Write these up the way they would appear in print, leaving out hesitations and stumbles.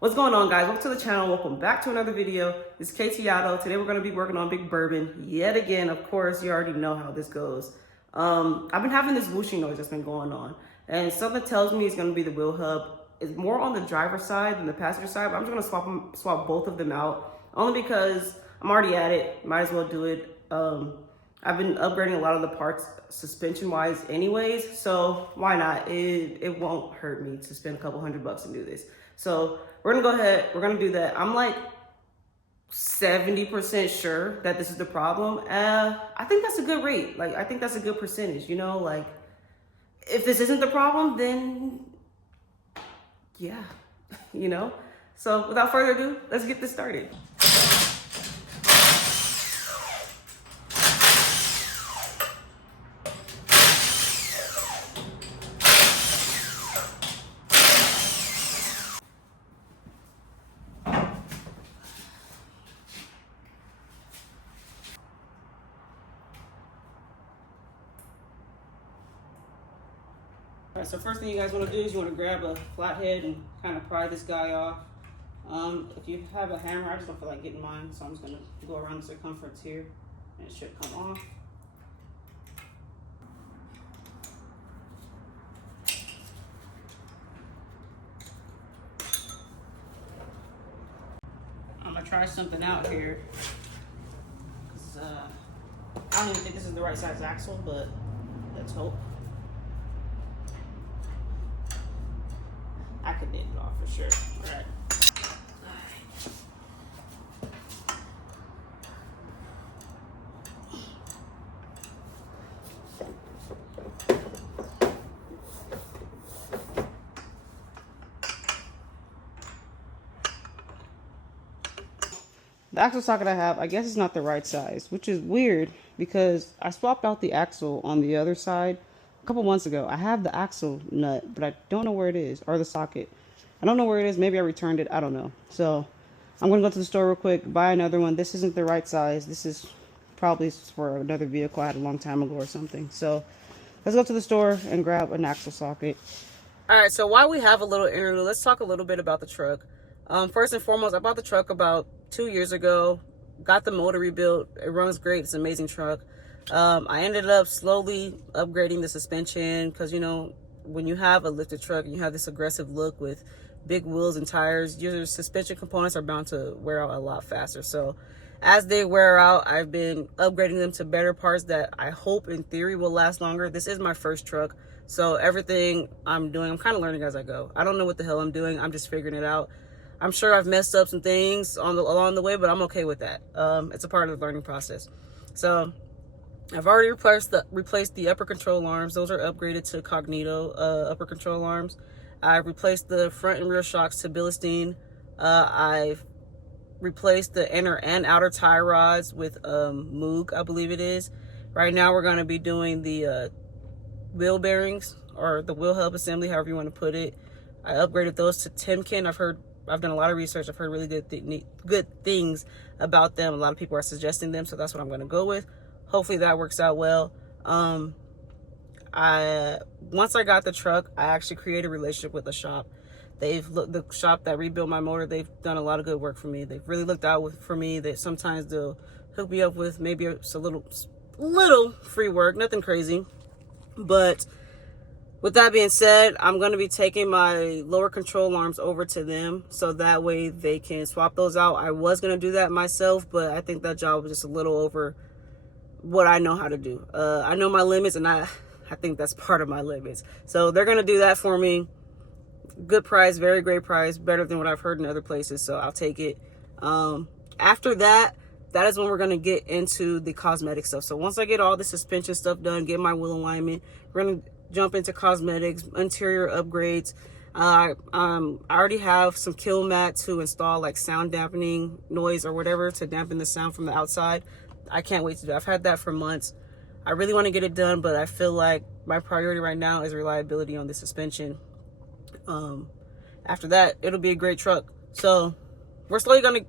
What's going on, guys? Welcome to the channel. Welcome back to another video. It's Silverado. Today we're going to be working on Big Bourbon yet again. Of course, you already know how this goes. I've been having this whooshing noise that's been going on, and something tells me it's going to be the wheel hub. It's more on the driver's side than the passenger side, but I'm just going to swap both of them out, only because I'm already at it. Might as well do it. I've been upgrading a lot of the parts suspension-wise anyways, so why not? It won't hurt me to spend a couple $100 and do this. So we're gonna go ahead, we're gonna do that. I'm like 70% sure that this is the problem. I think that's a good rate. Like, I think that's a good percentage, you know? Like, if this isn't the problem, then yeah, you know? So without further ado, let's get this started. All right, so first thing you guys want to do is you want to grab a flathead and kind of pry this guy off. If you have a hammer, I just don't feel like getting mine, so I'm just going to go around the circumference here, and it should come off. I'm going to try something out here, because I don't even think this is the right size axle, but let's hope. I could knit it off for sure. All right. The axle socket I have, I guess it's not the right size, which is weird because I swapped out the axle on the other side a couple months ago. I have the axle nut, but I don't know where it is, or the socket. I don't know where it is. Maybe I returned it. I don't know. So I'm going to go to the store real quick, buy another one. This isn't the right size. This is probably for another vehicle I had a long time ago or something. So let's go to the store and grab an axle socket. All right, so while we have a little interlude, let's talk a little bit about the truck. First and foremost, I bought the truck about 2 years ago. Got the motor rebuilt. It runs great. It's an amazing truck. I ended up slowly upgrading the suspension because, you know, when you have a lifted truck and you have this aggressive look with big wheels and tires, your suspension components are bound to wear out a lot faster. So as they wear out, I've been upgrading them to better parts that I hope in theory will last longer. This is my first truck, so everything I'm doing, I'm kind of learning as I go. I don't know what the hell I'm doing. I'm just figuring it out. I'm sure I've messed up some things along the way, but I'm okay with that. It's a part of the learning process. So I've already replaced the upper control arms. Those are upgraded to Cognito upper control arms. I've replaced the front and rear shocks to Bilstein. I've replaced the inner and outer tie rods with Moog, I believe it is. Right now we're going to be doing the wheel bearings, or the wheel hub assembly, however you want to put it. I upgraded those to Timken. I've done a lot of research. I've heard really good things about them. A lot of people are suggesting them, so that's what I'm going to go with. Hopefully that works out well. Once I got the truck, I actually created a relationship with the shop. The shop that rebuilt my motor, they've done a lot of good work for me. They've really looked out for me. Sometimes they'll hook me up with maybe a little free work, nothing crazy. But with that being said, I'm going to be taking my lower control arms over to them so that way they can swap those out. I was going to do that myself, but I think that job was just a little over what I know how to do. I know my limits, and I think that's part of my limits. So they're going to do that for me. Good price, very great price, better than what I've heard in other places, so I'll take it. After that is when we're going to get into the cosmetic stuff. So once I get all the suspension stuff done, get my wheel alignment, we're going to jump into cosmetics, interior upgrades. I already have some kill mat to install, like sound dampening noise or whatever, to dampen the sound from the outside. I can't wait to do it. I've had that for months. I really want to get it done, but I feel like my priority right now is reliability on the suspension. After that, it'll be a great truck. So we're slowly going to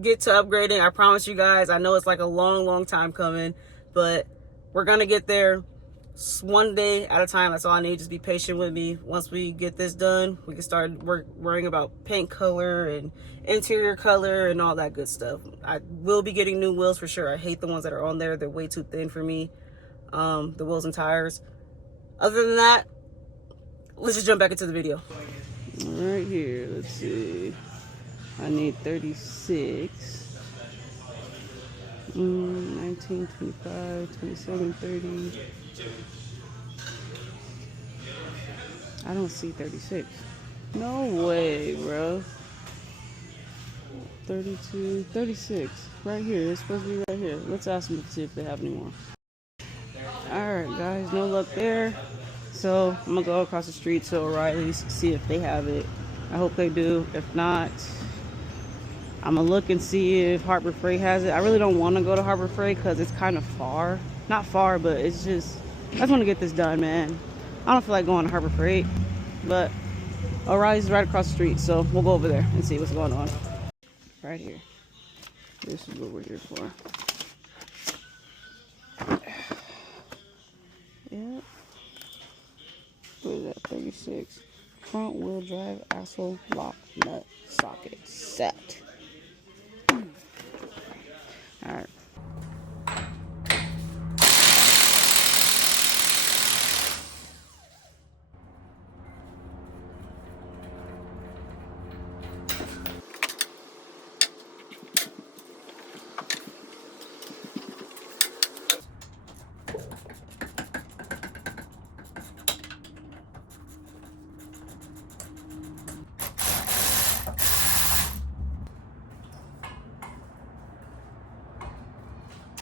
get to upgrading. I promise you guys. I know it's like a long time coming, but we're going to get there. one day at a time. That's all I need. Just be patient with me. Once we get this done, we can start worrying about paint color and interior color and all that good stuff. I will be getting new wheels for sure. I hate the ones that are on there. They're way too thin for me. The wheels and tires. Other than that, let's just jump back into the video. Right here, let's see. I need 36. 19, 25, 27, 30. I don't see 36. No way, bro. 32, 36. Right here. It's supposed to be right here. Let's ask them to see if they have any more. Alright, guys. No luck there. So, I'm going to go across the street to O'Reilly's, see if they have it. I hope they do. If not, I'm going to look and see if Harbor Freight has it. I really don't want to go to Harbor Freight because it's kind of far. Not far, but it's just, I just want to get this done, man. I don't feel like going to Harbor Freight, but O'Reilly's is right across the street, so we'll go over there and see what's going on. Right here. This is what we're here for. Yep. What is that? 36. Front wheel drive axle lock nut socket set. Alright.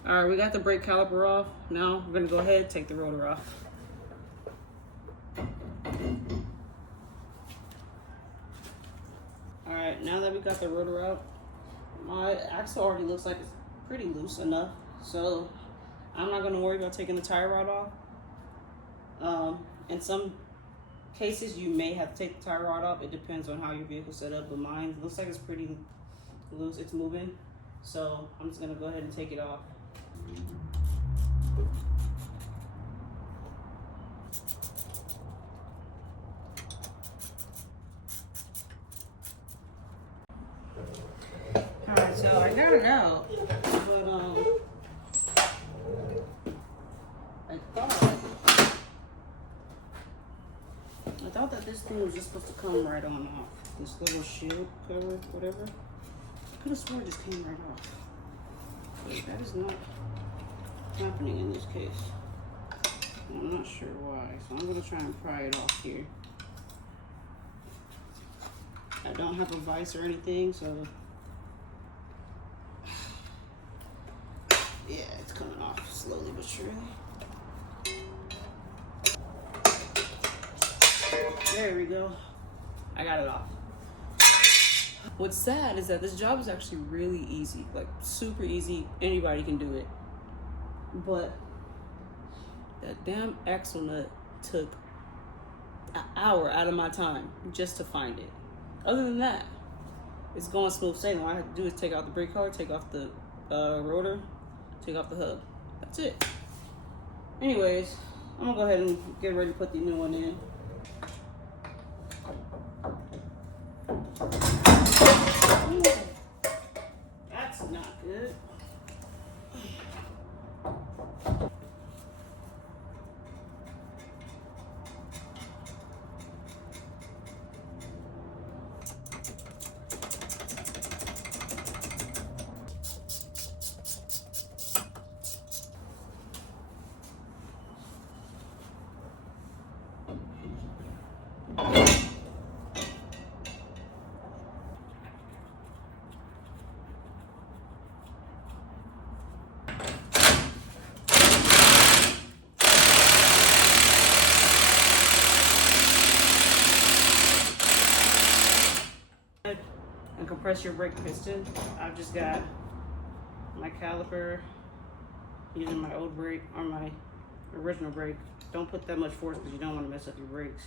Alright, we got the brake caliper off. Now we're gonna go ahead and take the rotor off. Alright, now that we got the rotor out, my axle already looks like it's pretty loose enough. So I'm not gonna worry about taking the tire rod off. In some cases you may have to take the tire rod off. It depends on how your vehicle's set up, but mine looks like it's pretty loose. It's moving. So I'm just gonna go ahead and take it off. Alright, so I got it out, but I thought that this thing was just supposed to come right on off. This little shield cover, whatever. I could have sworn it just came right off. But that is not happening in this case. I'm not sure why, so I'm gonna try and pry it off here. I don't have a vise or anything, so yeah, it's coming off slowly but surely. There we go. I got it off. What's sad is that this job is actually really easy, like super easy. Anybody can do it. But that damn axle nut took an hour out of my time just to find it. Other than that, it's going smooth sailing. All I have to do is take out the brake car, take off the rotor, take off the hub. That's it. Anyways, I'm gonna go ahead and get ready to put the new one in. Ooh, that's not good. And compress your brake piston. I've just got my caliper using my old brake or my original brake. Don't put that much force because you don't want to mess up your brakes.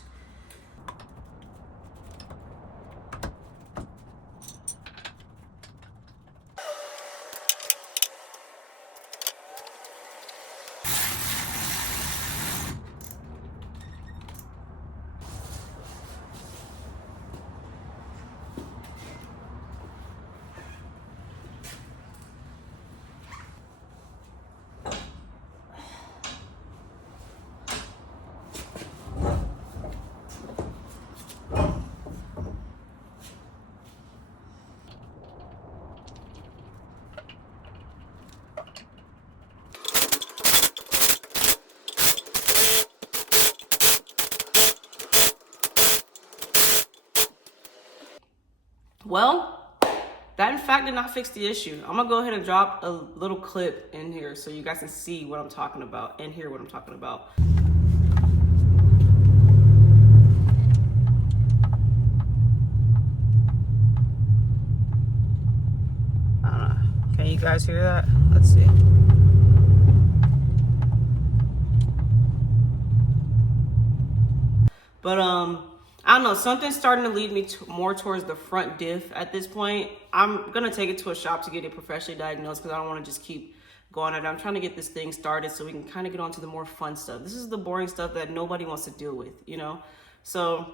Well, that in fact did not fix the issue. I'm gonna go ahead and drop a little clip in here so you guys can see what I'm talking about and hear what I'm talking about. I don't know. Can you guys hear that? Let's see. But I don't know, something's starting to lead me more towards the front diff at this point. I'm gonna take it to a shop to get it professionally diagnosed because I don't want to just keep going at it. I'm trying to get this thing started so we can kind of get on to the more fun stuff. This is the boring stuff that nobody wants to deal with, you know? So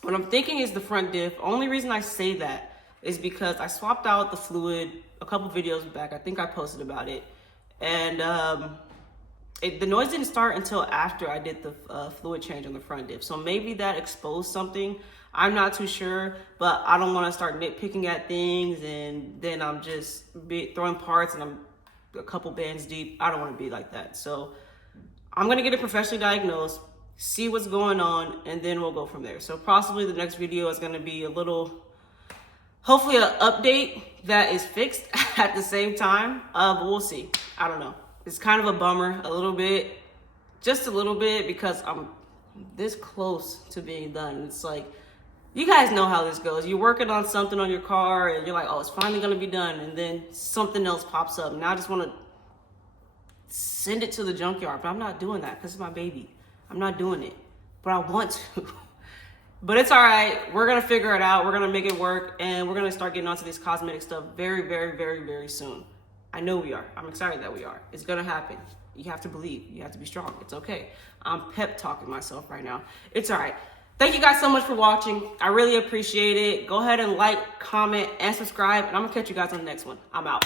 what I'm thinking is the front diff. Only reason I say that is because I swapped out the fluid a couple videos back. I think I posted about it. And the noise didn't start until after I did the fluid change on the front diff. So maybe that exposed something. I'm not too sure, but I don't want to start nitpicking at things and then I'm just throwing parts and I'm a couple bands deep. I don't want to be like that. So I'm going to get it professionally diagnosed, see what's going on, and then we'll go from there. So possibly the next video is going to be a little, hopefully an update that is fixed at the same time, but we'll see. I don't know. It's kind of a bummer, a little bit, just a little bit, because I'm this close to being done. It's like, you guys know how this goes. You're working on something on your car and you're like, oh, it's finally gonna be done. And then something else pops up. Now I just wanna send it to the junkyard, but I'm not doing that because it's my baby. I'm not doing it, but I want to. But it's all right. We're gonna figure it out. We're gonna make it work, and we're gonna start getting onto this cosmetic stuff very, very, very, very soon. I know we are. I'm excited that we are. It's gonna happen. You have to believe. You have to be strong. It's okay. I'm pep talking myself right now. It's all right. Thank you guys so much for watching. I really appreciate it. Go ahead and like, comment, and subscribe, and I'm gonna catch you guys on the next one. I'm out.